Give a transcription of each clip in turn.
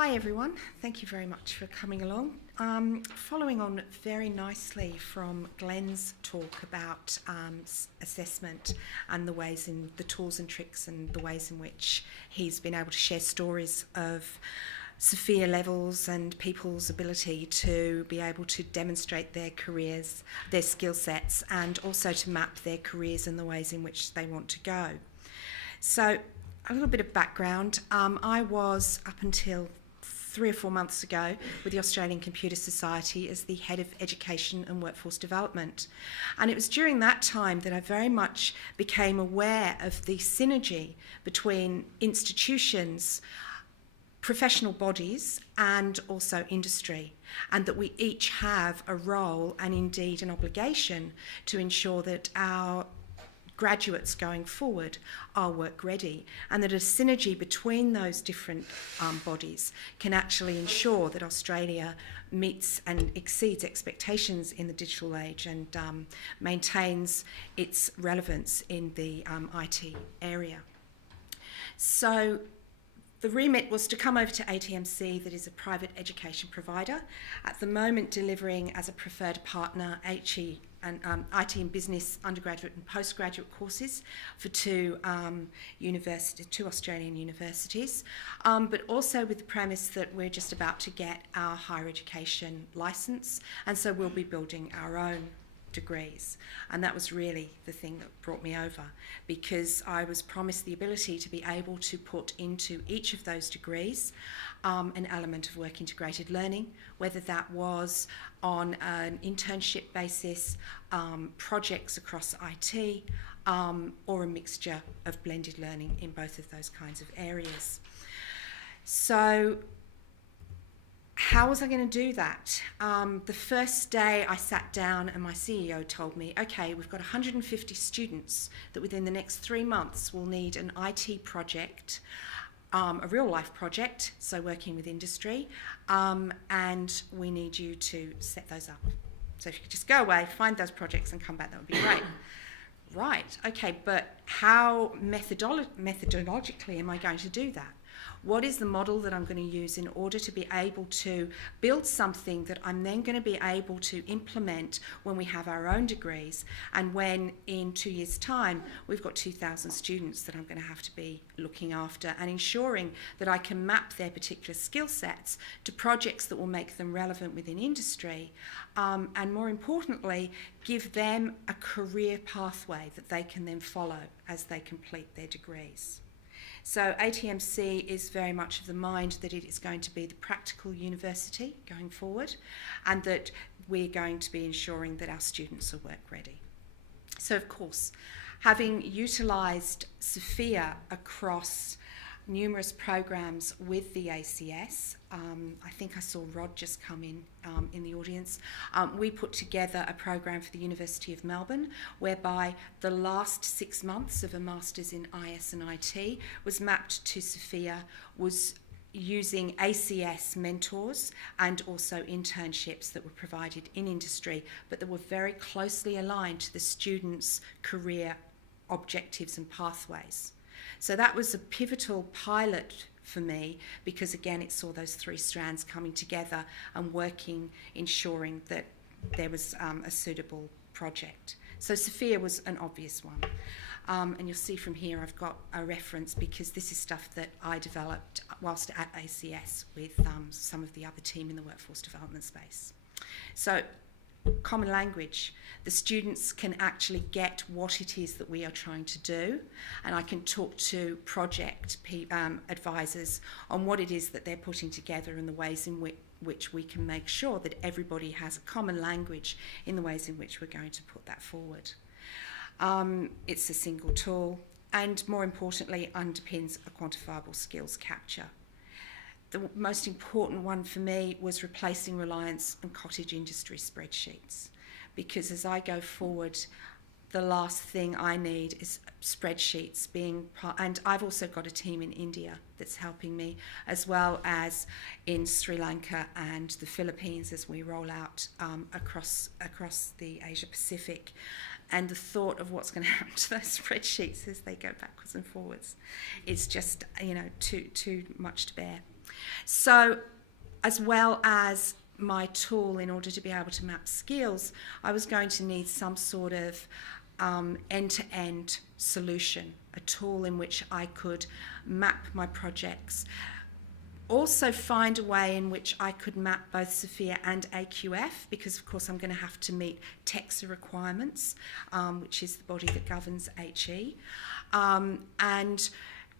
Hi everyone, thank you very much for coming along. Following on very nicely from Glenn's talk about assessment and the ways in the tools and tricks and the ways in which he's been able to share stories of Sophia levels and people's ability to be able to demonstrate their careers, their skill sets, and also to map their careers and the ways in which they want to go. So a little bit of background. I was, up until 3 or 4 months ago, with the Australian Computer Society as the Head of Education and Workforce Development. And it was during that time that I very much became aware of the synergy between institutions, professional bodies, and also industry, and that we each have a role and indeed an obligation to ensure that our graduates going forward are work ready, and that a synergy between those different bodies can actually ensure that Australia meets and exceeds expectations in the digital age and maintains its relevance in the IT area. So the remit was to come over to ATMC, that is a private education provider, at the moment delivering as a preferred partner IT and business undergraduate and postgraduate courses for two Australian universities, but also with the premise that we're just about to get our higher education licence, and so we'll be building our own degrees. And that was really the thing that brought me over, because I was promised the ability to be able to put into each of those degrees an element of work integrated learning, whether that was on an internship basis, projects across IT, or a mixture of blended learning in both of those kinds of areas. So how was I going to do that? The first day I sat down and my CEO told me, okay, we've got 150 students that within the next 3 months will need an IT project, a real life project, so working with industry, and we need you to set those up. So if you could just go away, find those projects and come back, that would be great. Right, okay, but how methodologically am I going to do that? What is the model that I'm going to use in order to be able to build something that I'm then going to be able to implement when we have our own degrees, and when in 2 years' time we've got 2,000 students that I'm going to have to be looking after and ensuring that I can map their particular skill sets to projects that will make them relevant within industry, and more importantly, give them a career pathway that they can then follow as they complete their degrees. So ATMC is very much of the mind that it is going to be the practical university going forward, and that we're going to be ensuring that our students are work ready. So of course, having utilised Sophia across numerous programs with the ACS, I think I saw Rod just come in the audience. We put together a program for the University of Melbourne whereby the last 6 months of a Masters in IS and IT was mapped to Sophia, was using ACS mentors and also internships that were provided in industry, but that were very closely aligned to the students' career objectives and pathways. So that was a pivotal pilot for me, because again it saw those 3 strands coming together and working, ensuring that there was a suitable project. So Sophia was an obvious one. And you'll see from here I've got a reference, because this is stuff that I developed whilst at ACS with some of the other team in the workforce development space. So common language. The students can actually get what it is that we are trying to do, and I can talk to project advisors on what it is that they're putting together and the ways in which we can make sure that everybody has a common language in the ways in which we're going to put that forward. It's a single tool, and more importantly underpins a quantifiable skills capture. The most important one for me was replacing reliance on cottage industry spreadsheets, because as I go forward, the last thing I need is spreadsheets being and I've also got a team in India that's helping me, as well as in Sri Lanka and the Philippines as we roll out across the Asia Pacific. And the thought of what's going to happen to those spreadsheets as they go backwards and forwards is just, too much to bear. So, as well as my tool, in order to be able to map skills, I was going to need some sort of end-to-end solution, a tool in which I could map my projects. Also find a way in which I could map both Sophia and AQF, because of course I'm going to have to meet TEXA requirements, which is the body that governs HE. And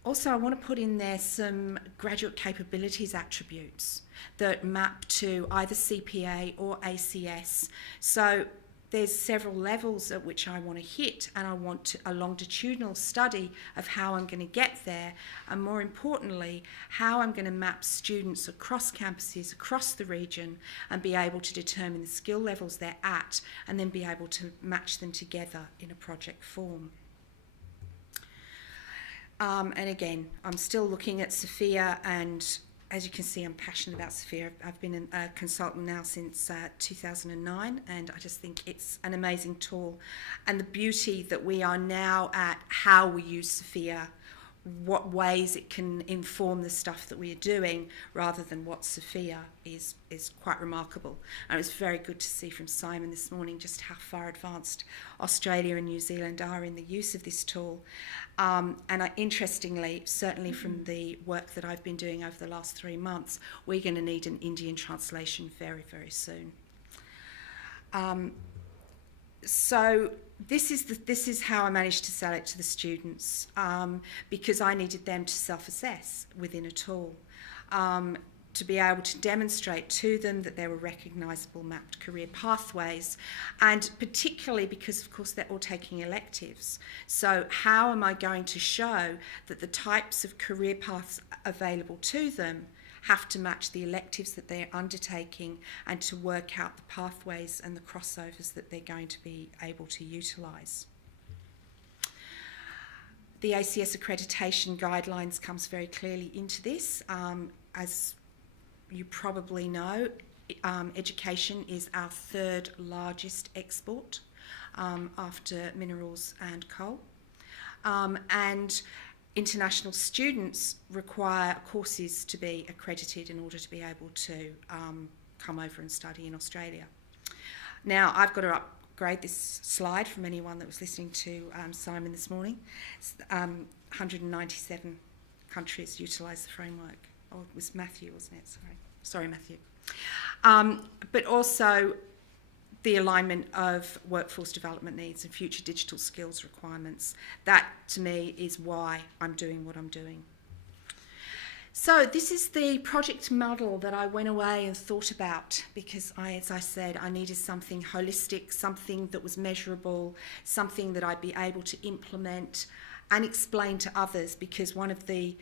also I want to put in there some graduate capabilities attributes that map to either CPA or ACS. So there's several levels at which I want to hit, and I want a longitudinal study of how I'm going to get there, and more importantly, how I'm going to map students across campuses, across the region, and be able to determine the skill levels they're at, and then be able to match them together in a project form. And again, I'm still looking at Sophia, and as you can see, I'm passionate about Seera. I've been a consultant now since 2009, and I just think it's an amazing tool. And the beauty that we are now at how we use Seera, what ways it can inform the stuff that we are doing rather than what Seera is quite remarkable. And it was very good to see from Simon this morning just how far advanced Australia and New Zealand are in the use of this tool. And interestingly, certainly from the work that I've been doing over the last 3 months, we're going to need an Indian translation very, very soon. So this is how I managed to sell it to the students, because I needed them to self-assess within a tool, to be able to demonstrate to them that there were recognisable mapped career pathways, and particularly because of course they're all taking electives. So how am I going to show that the types of career paths available to them have to match the electives that they're undertaking, and to work out the pathways and the crossovers that they're going to be able to utilise. The ACS accreditation guidelines comes very clearly into this. As you probably know, education is our 3rd largest export after minerals and coal. And international students require courses to be accredited in order to be able to come over and study in Australia. Now, I've got to upgrade this slide from anyone that was listening to Simon this morning. 197 countries utilise the framework. Oh, it was Matthew, wasn't it? Sorry, Matthew. But also the alignment of workforce development needs and future digital skills requirements. That, to me, is why I'm doing what I'm doing. So this is the project model that I went away and thought about, because as I said, I needed something holistic, something that was measurable, something that I'd be able to implement and explain to others, because one of the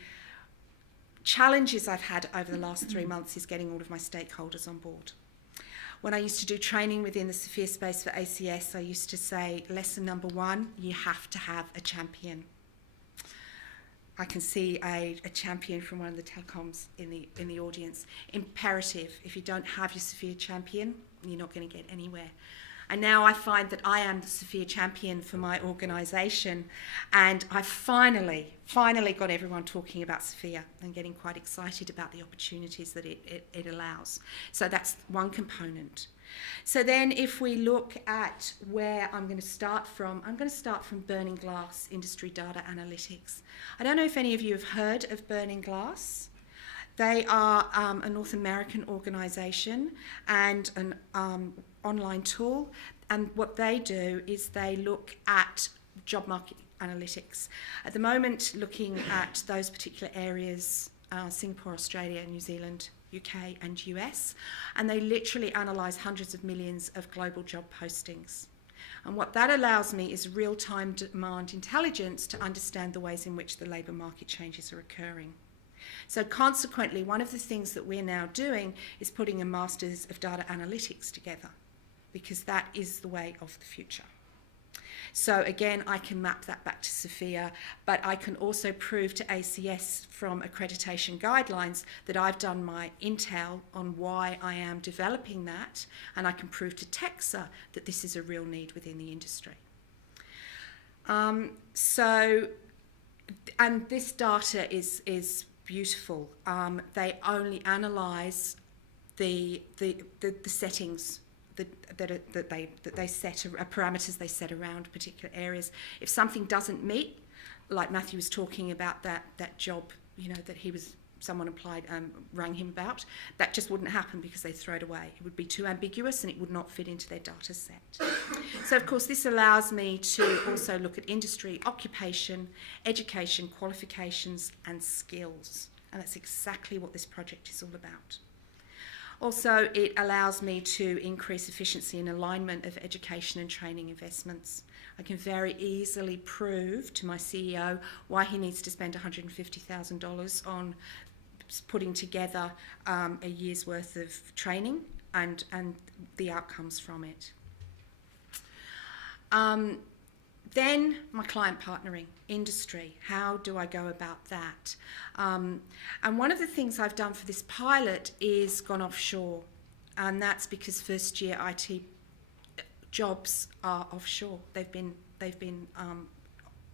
challenges I've had over the last 3 months is getting all of my stakeholders on board. When I used to do training within the Sophia space for ACS, I used to say, lesson number 1, you have to have a champion. I can see a champion from one of the telecoms in the audience. Imperative. If you don't have your Sophia champion, you're not going to get anywhere. And now I find that I am the Sophia champion for my organisation, and I finally got everyone talking about Sophia and getting quite excited about the opportunities that it allows. So that's one component. So then if we look at where I'm going to start from, I'm going to start from Burning Glass Industry Data Analytics. I don't know if any of you have heard of Burning Glass. They are a North American organisation and an online tool, and what they do is they look at job market analytics. At the moment, looking at those particular areas, Singapore, Australia, New Zealand, UK and US, and they literally analyse hundreds of millions of global job postings. And what that allows me is real-time demand intelligence to understand the ways in which the labour market changes are occurring. So consequently, one of the things that we're now doing is putting a Masters of Data Analytics together, because that is the way of the future. So again, I can map that back to Sophia, but I can also prove to ACS from accreditation guidelines that I've done my intel on why I am developing that, and I can prove to TEXA that this is a real need within the industry. And this data is beautiful. They only analyse the settings that they set, parameters they set around particular areas. If something doesn't meet, like Matthew was talking about that job, that someone rang him about, that just wouldn't happen because they throw it away. It would be too ambiguous and it would not fit into their data set. So of course this allows me to also look at industry, occupation, education, qualifications and skills. And that's exactly what this project is all about. Also, it allows me to increase efficiency and alignment of education and training investments. I can very easily prove to my CEO why he needs to spend $150,000 on putting together a year's worth of training and the outcomes from it. Then my client partnering, industry, how do I go about that? And one of the things I've done for this pilot is gone offshore, and that's because first year IT jobs are offshore. They've been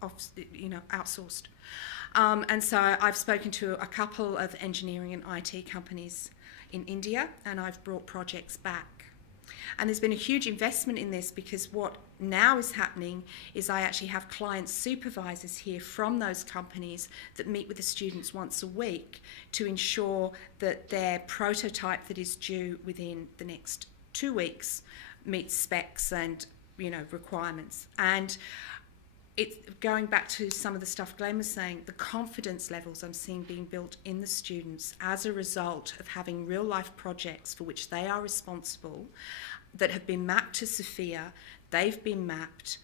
outsourced. And so I've spoken to a couple of engineering and IT companies in India, and I've brought projects back. And there's been a huge investment in this because what now is happening is I actually have client supervisors here from those companies that meet with the students once a week to ensure that their prototype that is due within the next 2 weeks meets specs and requirements. And it's going back to some of the stuff Glenn was saying, the confidence levels I'm seeing being built in the students as a result of having real life projects for which they are responsible, that have been mapped to Sophia, they've been mapped,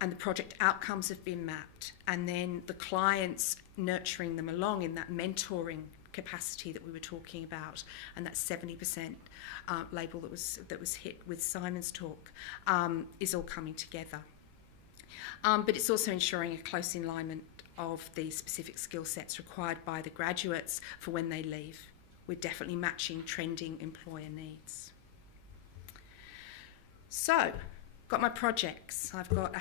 and the project outcomes have been mapped, and then the clients nurturing them along in that mentoring capacity that we were talking about, and that 70% label that was hit with Simon's talk is all coming together. But it's also ensuring a close alignment of the specific skill sets required by the graduates for when they leave. We're definitely matching trending employer needs. So, got my projects. I've got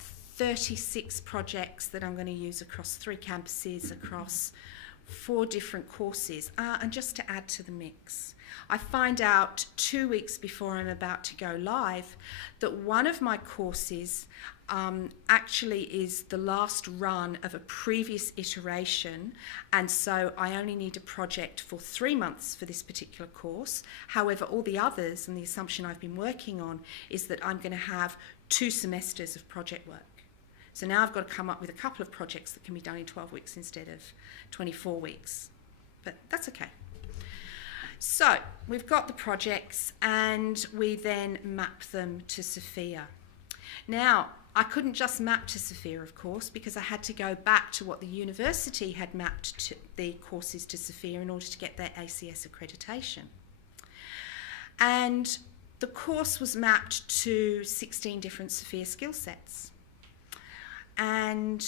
36 projects that I'm going to use across 3 campuses, across 4 different courses. And just to add to the mix, I find out 2 weeks before I'm about to go live that one of my courses actually is the last run of a previous iteration, and so I only need a project for 3 months for this particular course. However, all the others, and the assumption I've been working on, is that I'm going to have 2 semesters of project work. So now I've got to come up with a couple of projects that can be done in 12 weeks instead of 24 weeks. But that's okay. So we've got the projects and we then map them to Sophia. Now, I couldn't just map to Sophia, of course, because I had to go back to what the university had mapped to the courses to Sophia in order to get their ACS accreditation. And the course was mapped to 16 different Sophia skill sets. And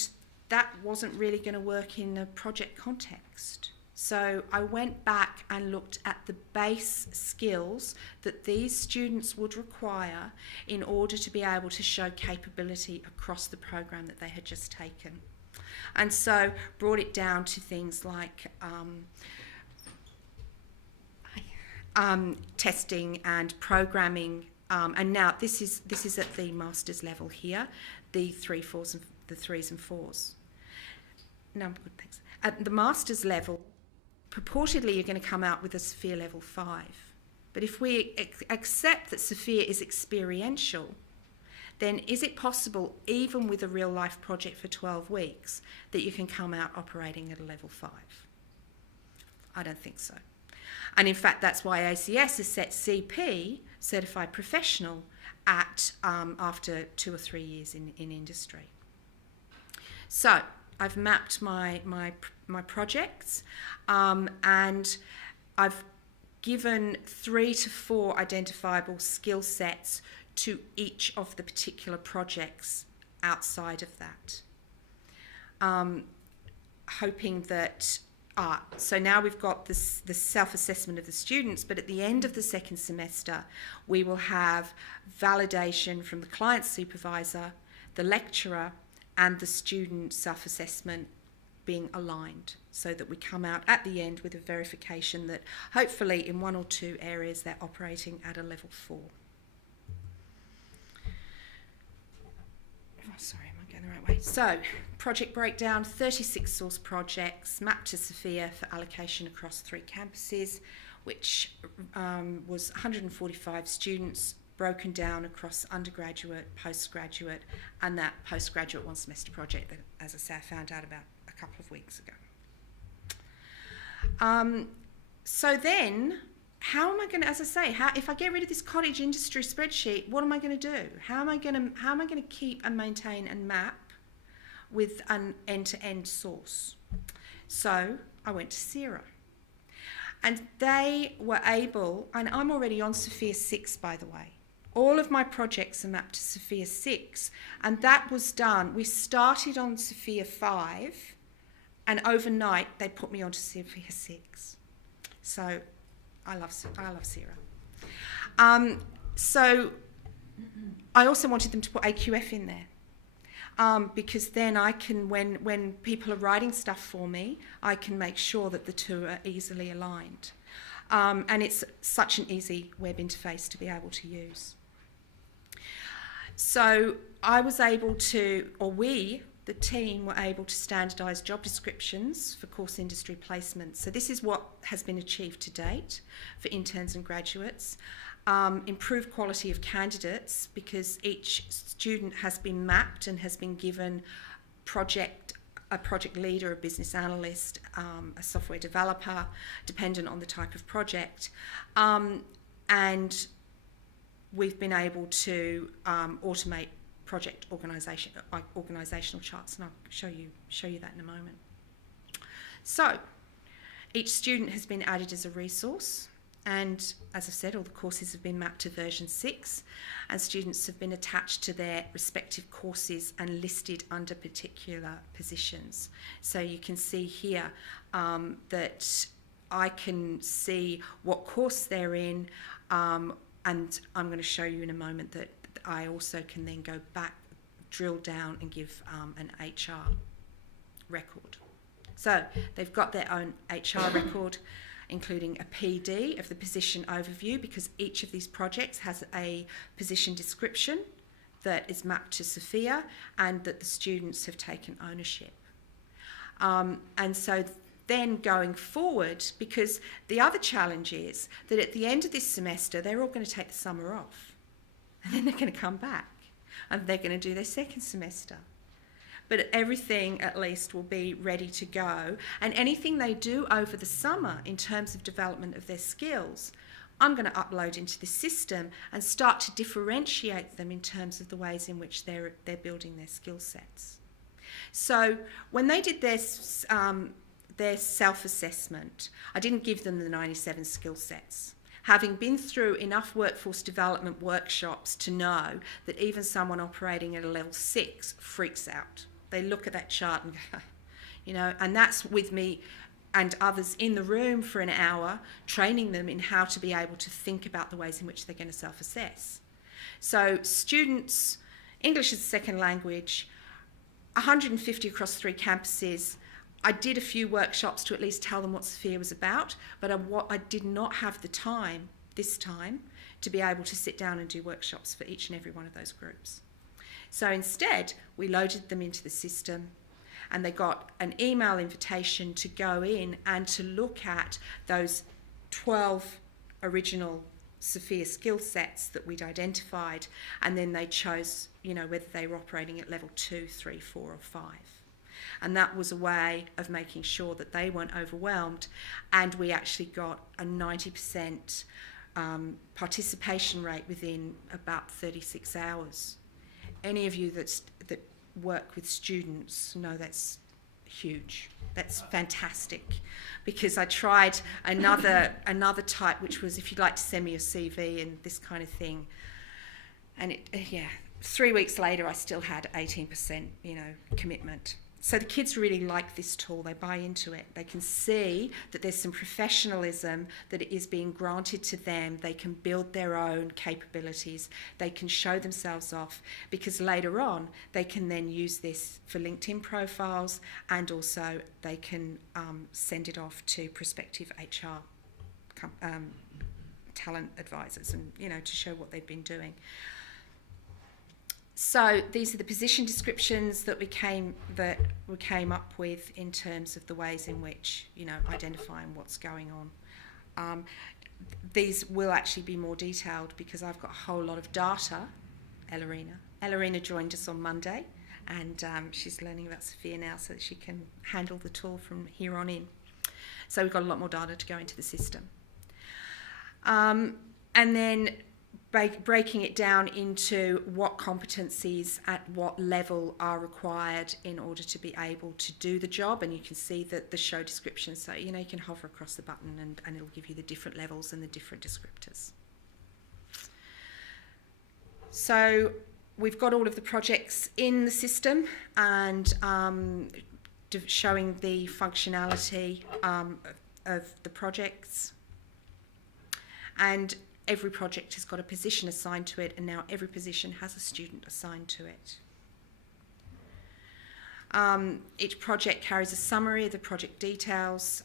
that wasn't really going to work in a project context. So I went back and looked at the base skills that these students would require in order to be able to show capability across the program that they had just taken. And so brought it down to things like testing and programming. And now this is at the master's level here, the 3s and 4s. No, I'm good, thanks. At the master's level, purportedly you're going to come out with a Sophia level 5. But if we accept that Sophia is experiential, then is it possible, even with a real life project for 12 weeks, that you can come out operating at a level 5? I don't think so. And in fact, that's why ACS has set CP, Certified Professional, at after 2 or 3 years in industry. So I've mapped my projects, and I've given 3 to 4 identifiable skill sets to each of the particular projects outside of that. Hoping that, so now we've got the self-assessment of the students, but at the end of the second semester, we will have validation from the client supervisor, the lecturer, and the student self-assessment being aligned, so that we come out at the end with a verification that hopefully in 1 or 2 areas they're operating at a level 4. Oh, sorry, am I going the right way? So, project breakdown, 36 source projects mapped to Sophia for allocation across 3 campuses, which was 145 students broken down across undergraduate, postgraduate, and that postgraduate 1 semester project that, as I say, I found out about a couple of weeks ago. So then, how am I going to, as I say, if I get rid of this cottage industry spreadsheet, what am I going to do? How am I going to keep and maintain and map with an end-to-end source? So I went to Seera. And they were able, and I'm already on Sophia 6, by the way. All of my projects are mapped to Sophia 6, and that was done. We started on Sophia 5, and overnight they put me onto Sophia 6. So I love Seera. So I also wanted them to put AQF in there, because then I can, when people are writing stuff for me, I can make sure that the two are easily aligned. And it's such an easy web interface to be able to use. So I was able to, or we, the team, were able to standardise job descriptions for course industry placements. So this is what has been achieved to date for interns and graduates. Improve quality of candidates, because each student has been mapped and has been given a project leader, a business analyst, a software developer, dependent on the type of project. And we've been able to automate project organisational charts, and I'll show you that in a moment. So each student has been added as a resource, and as I've said, all the courses have been mapped to version 6, and students have been attached to their respective courses and listed under particular positions. So you can see here that I can see what course they're in, and I'm going to show you in a moment that I also can then go back, drill down and give an HR record. So they've got their own HR record, including a PD of the position overview, because each of these projects has a position description that is mapped to Sophia and that the students have taken ownership. And so then going forward, because the other challenge is that at the end of this semester, they're all going to take the summer off. And then they're going to come back and they're going to do their second semester. But everything, at least, will be ready to go. And anything they do over the summer in terms of development of their skills, I'm going to upload into the system and start to differentiate them in terms of the ways in which they're building their skill sets. So when they did their self-assessment, I didn't give them the 97 skill sets. Having been through enough workforce development workshops to know that even someone operating at a level 6 freaks out. They look at that chart and go, you know, and that's with me and others in the room for an hour, training them in how to be able to think about the ways in which they're going to self-assess. So students, English as a second language, 150 across 3 campuses. I did a few workshops to at least tell them what Sophia was about, but I did not have the time this time to be able to sit down and do workshops for each and every one of those groups. So instead, we loaded them into the system, and they got an email invitation to go in and to look at those 12 original Sophia skill sets that we'd identified, and then they chose, you know, whether they were operating at level 2, 3, 4 or 5. And that was a way of making sure that they weren't overwhelmed, and we actually got a 90% participation rate within about 36 hours. Any of you that work with students know that's huge. That's fantastic, because I tried another type, which was if you'd like to send me your CV and this kind of thing, and 3 weeks later I still had 18%, you know, commitment. So the kids really like this tool, they buy into it. They can see that there's some professionalism that is being granted to them. They can build their own capabilities. They can show themselves off, because later on they can then use this for LinkedIn profiles, and also they can send it off to prospective HR talent advisors, and to show what they've been doing. So these are the position descriptions that we came up with in terms of the ways in which, identifying what's going on. These will actually be more detailed because I've got a whole lot of data. Ellerina joined us on Monday, and she's learning about Sophia now so that she can handle the tool from here on in. So we've got a lot more data to go into the system. And then breaking it down into what competencies at what level are required in order to be able to do the job. And you can see that the show description, so you can hover across the button and it'll give you the different levels and the different descriptors. So we've got all of the projects in the system, and showing the functionality of the projects, and every project has got a position assigned to it, and now every position has a student assigned to it. Each project carries a summary of the project details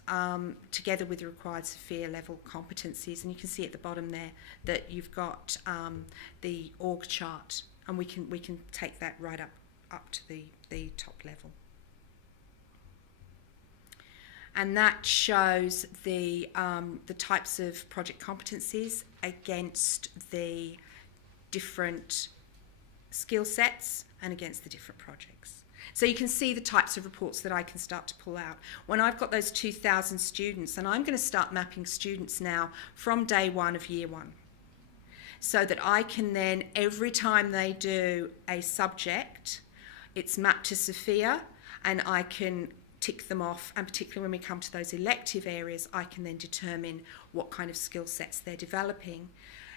together with the required Sophia level competencies, and you can see at the bottom there that you've got the org chart, and we can take that right up to the top level. And that shows the types of project competencies against the different skill sets and against the different projects. So you can see the types of reports that I can start to pull out. When I've got those 2,000 students, and I'm going to start mapping students now from day one of year one, so that I can then, every time they do a subject, it's mapped to Sophia, and I can tick them off, and particularly when we come to those elective areas, I can then determine what kind of skill sets they're developing.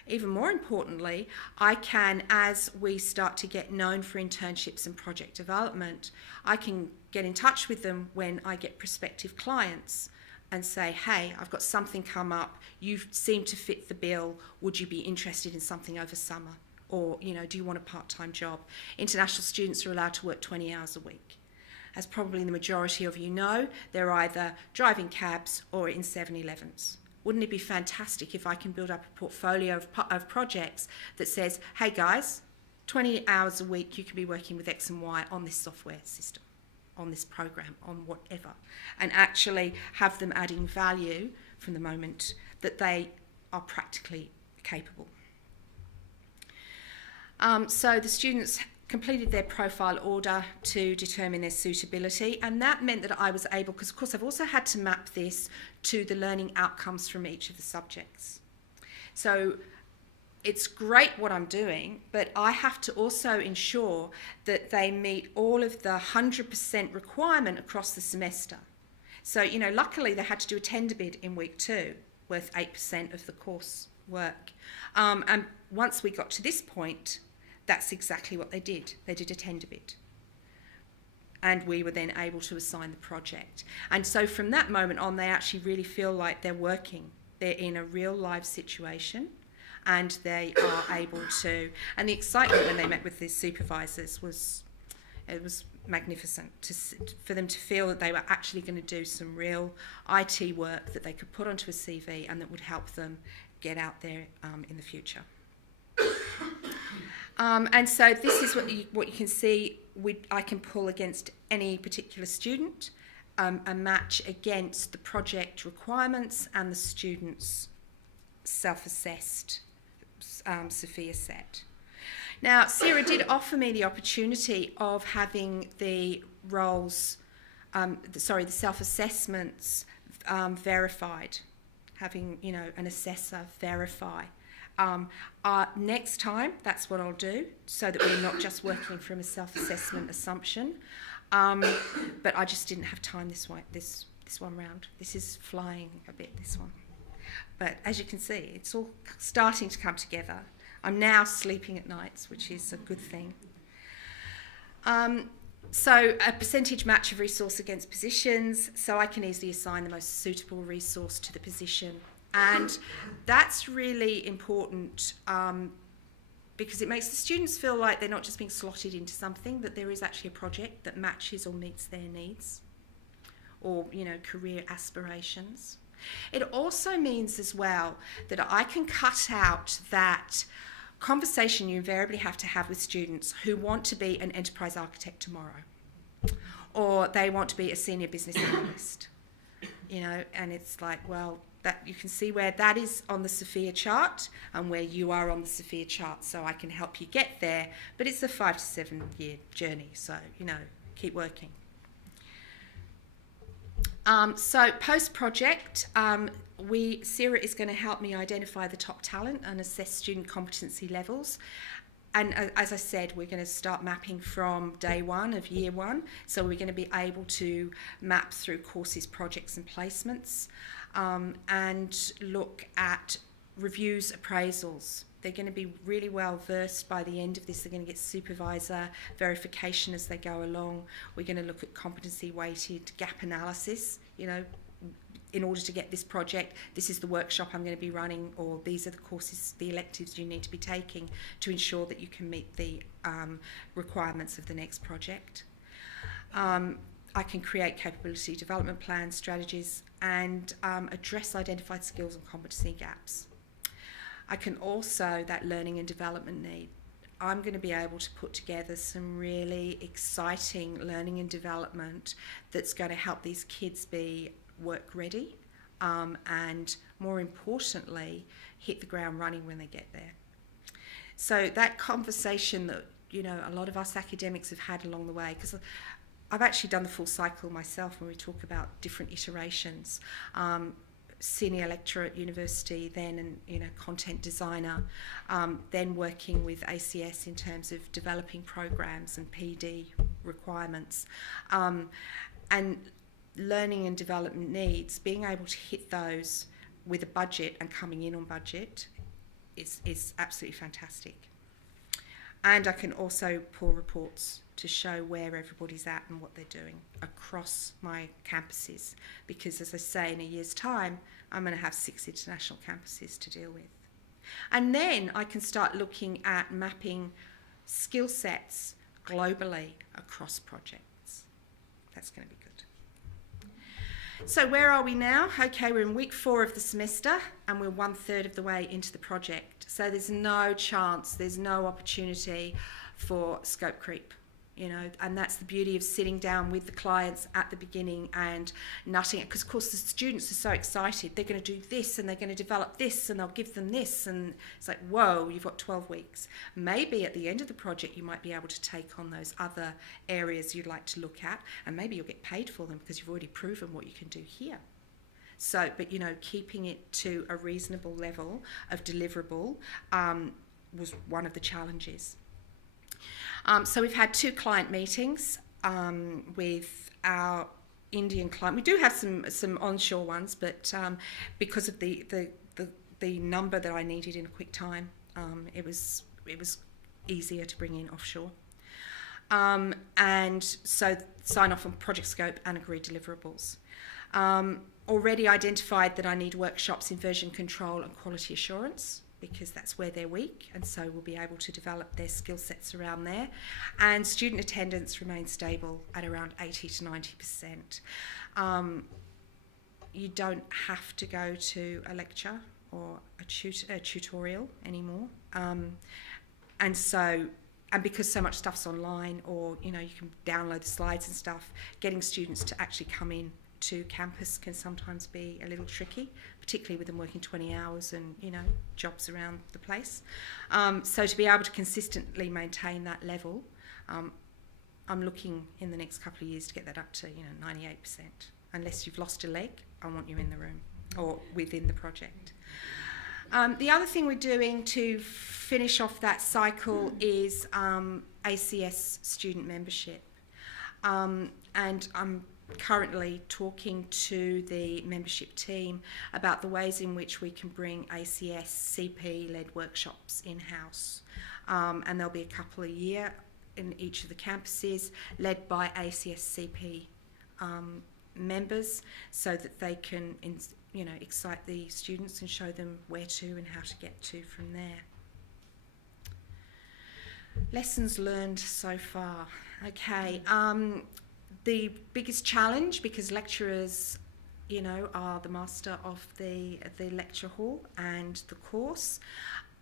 Even more importantly, I can, as we start to get known for internships and project development, I can get in touch with them when I get prospective clients and say, hey, I've got something come up, you seem to fit the bill, would you be interested in something over summer? Or, do you want a part-time job? International students are allowed to work 20 hours a week. As probably the majority of you know, they're either driving cabs or in 7-Elevens. Wouldn't it be fantastic if I can build up a portfolio of projects that says, hey guys, 20 hours a week you can be working with X and Y on this software system, on this program, on whatever, and actually have them adding value from the moment that they are practically capable. So the students completed their profile order to determine their suitability, and that meant that I was able, because of course I've also had to map this to the learning outcomes from each of the subjects. So it's great what I'm doing, but I have to also ensure that they meet all of the 100% requirement across the semester. So, luckily they had to do a tender bid in week 2, worth 8% of the course work. And once we got to this point, that's exactly what they did. They did a tender bid. And we were then able to assign the project. And so from that moment on, they actually really feel like they're working. They're in a real live situation, and they are able to. And the excitement when they met with their supervisors was magnificent, for them to feel that they were actually going to do some real IT work that they could put onto a CV and that would help them get out there in the future. And so this is what you can see. I can pull against any particular student, a match against the project requirements and the student's self-assessed Sophia set. Now, Seera did offer me the opportunity of having the roles, the self-assessments verified, having, an assessor verify. Next time, that's what I'll do, so that we're not just working from a self-assessment assumption. But I just didn't have time this one round. This is flying a bit, this one. But as you can see, it's all starting to come together. I'm now sleeping at nights, which is a good thing. So a percentage match of resource against positions, so I can easily assign the most suitable resource to the position. And that's really important because it makes the students feel like they're not just being slotted into something, that there is actually a project that matches or meets their needs or, you know, career aspirations. It also means as well that I can cut out that conversation you invariably have to have with students who want to be an enterprise architect tomorrow, or they want to be a senior business analyst, you know, and it's like, well, that you can see where that is on the Sophia chart and where you are on the Sophia chart, so I can help you get there, but it's a 5 to 7 year journey, so, you know, keep working. So post-project, Seera is going to help me identify the top talent and assess student competency levels. And as I said, we're going to start mapping from day one of year one. So we're going to be able to map through courses, projects and placements, and look at reviews, appraisals. They're going to be really well versed by the end of this. They're going to get supervisor verification as they go along. We're going to look at competency weighted gap analysis, you know, in order to get this project, this is the workshop I'm going to be running, or these are the courses, the electives you need to be taking to ensure that you can meet the requirements of the next project. I can create capability development plans, strategies, and address identified skills and competency gaps. I can also, that learning and development need, I'm going to be able to put together some really exciting learning and development that's going to help these kids be work ready and, more importantly, hit the ground running when they get there. So that conversation that, you know, a lot of us academics have had along the way, because I've actually done the full cycle myself when we talk about different iterations. Senior lecturer at university, then, and, you know, content designer, then working with ACS in terms of developing programs and PD requirements, and learning and development needs, being able to hit those with a budget and coming in on budget is absolutely fantastic. And I can also pull reports to show where everybody's at and what they're doing across my campuses, because, as I say, in a year's time, I'm going to have 6 international campuses to deal with. And then I can start looking at mapping skill sets globally across projects. That's going to be good. So where are we now? Okay, we're in week 4 of the semester and we're 1/3 of the way into the project. So there's no chance, there's no opportunity for scope creep, you know, and that's the beauty of sitting down with the clients at the beginning and nutting it, because of course the students are so excited. They're going to do this and they're going to develop this and I'll give them this, and it's like, whoa, you've got 12 weeks. Maybe at the end of the project you might be able to take on those other areas you'd like to look at, and maybe you'll get paid for them because you've already proven what you can do here. So, but, you know, keeping it to a reasonable level of deliverable was one of the challenges. So we've had 2 client meetings with our Indian client. We do have some onshore ones, but because of the number that I needed in a quick time, it was easier to bring in offshore. And so sign off on project scope and agreed deliverables. Already identified that I need workshops in version control and quality assurance, because that's where they're weak, and so we'll be able to develop their skill sets around there. And student attendance remains stable at around 80 to 90%. You don't have to go to a lecture or a tutorial anymore. And because so much stuff's online, or, you know, you can download the slides and stuff, getting students to actually come in to campus can sometimes be a little tricky, particularly with them working 20 hours and, you know, jobs around the place. So to be able to consistently maintain that level, I'm looking in the next couple of years to get that up to, you know, 98%. Unless you've lost a leg, I want you in the room or within the project. The other thing we're doing to finish off that cycle is ACS student membership. And I'm currently talking to the membership team about the ways in which we can bring ACS CP-led workshops in-house. And there'll be a couple a year. in each of the campuses, led by ACSCP members, so that they can excite the students and show them where to and how to get to from there. Lessons learned so far. Okay, the biggest challenge, because lecturers, are the master of the lecture hall and the course,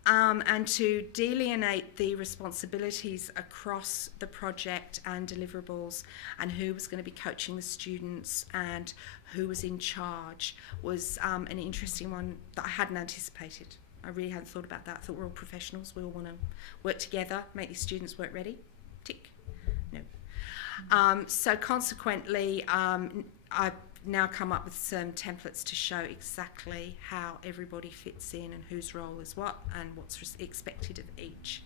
and to delineate the responsibilities across the project and deliverables, and who was going to be coaching the students and who was in charge, was an interesting one that I hadn't anticipated. I really hadn't thought about that. I thought we're all professionals. We all want to work together, make these students work ready. Tick. No. So consequently, I've now come up with some templates to show exactly how everybody fits in and whose role is what and what's expected of each.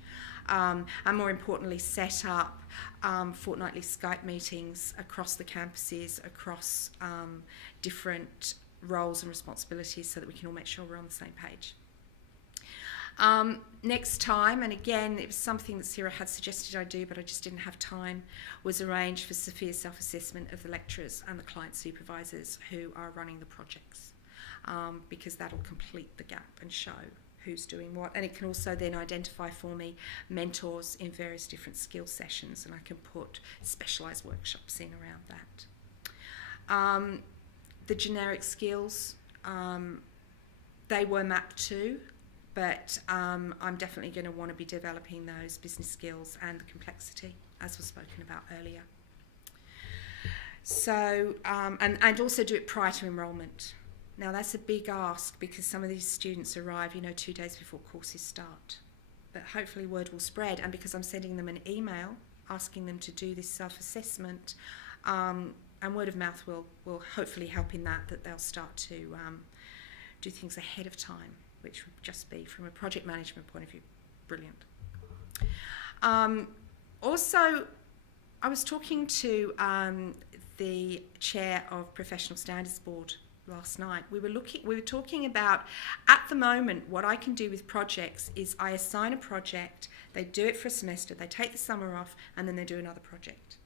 And more importantly, set up fortnightly Skype meetings across the campuses, across different roles and responsibilities, so that we can all make sure we're on the same page. Next time, and again it was something that Seera had suggested I do but I just didn't have time, was arrange for severe self-assessment of the lecturers and the client supervisors who are running the projects, because that'll complete the gap and show who's doing what, and it can also then identify for me mentors in various different skill sessions, and I can put specialised workshops in around that. The generic skills, they were mapped too, but I'm definitely going to want to be developing those business skills and the complexity, as was spoken about earlier. So, and also do it prior to enrolment. Now that's a big ask, because some of these students arrive, 2 days before courses start. But hopefully word will spread, and because I'm sending them an email asking them to do this self-assessment, and word of mouth will hopefully help in that they'll start to do things ahead of time, which would just be, from a project management point of view, brilliant. Also, I was talking to the chair of Professional Standards Board last night. We were talking about, at the moment, what I can do with projects is I assign a project, they do it for a semester, they take the summer off, and then they do another project.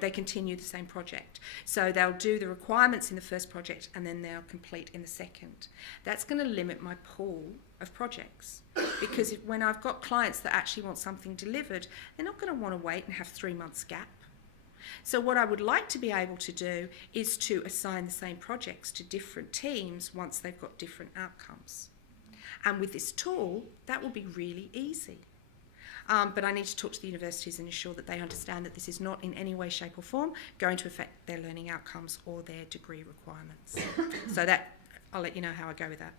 They continue the same project. So they'll do the requirements in the first project and then they'll complete in the second. That's going to limit my pool of projects, because when I've got clients that actually want something delivered, they're not going to want to wait and have 3 months gap. So what I would like to be able to do is to assign the same projects to different teams once they've got different outcomes. And with this tool, that will be really easy. But I need to talk to the universities and ensure that they understand that this is not in any way, shape or form going to affect their learning outcomes or their degree requirements. So that, I'll let you know how I go with that.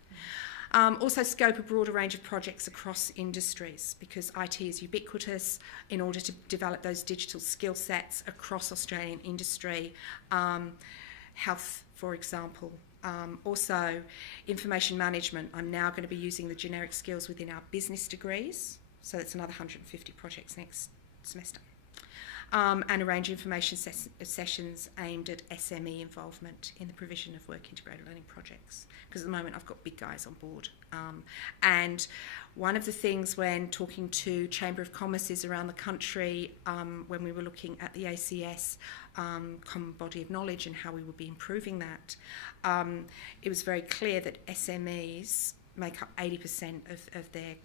Also scope a broader range of projects across industries, because IT is ubiquitous, in order to develop those digital skill sets across Australian industry. Health, for example. Also information management. I'm now going to be using the generic skills within our business degrees. So that's another 150 projects next semester. And a range of information sessions aimed at SME involvement in the provision of work integrated learning projects. Because at the moment I've got big guys on board. And one of the things when talking to Chamber of Commerce's around the country, when we were looking at the ACS common body of knowledge and how we would be improving that, it was very clear that SMEs make up 80% of their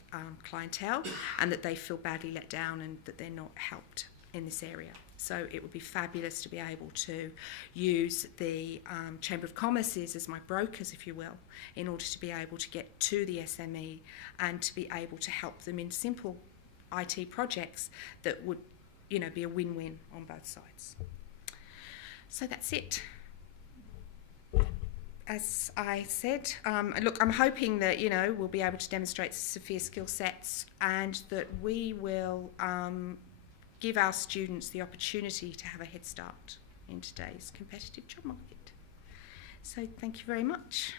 clientele, and that they feel badly let down and that they're not helped in this area. So it would be fabulous to be able to use the Chamber of Commerce's as my brokers, if you will, in order to be able to get to the SME and to be able to help them in simple IT projects that would, be a win-win on both sides. So that's it. As I said, look, I'm hoping that, we'll be able to demonstrate severe skill sets, and that we will give our students the opportunity to have a head start in today's competitive job market. So thank you very much.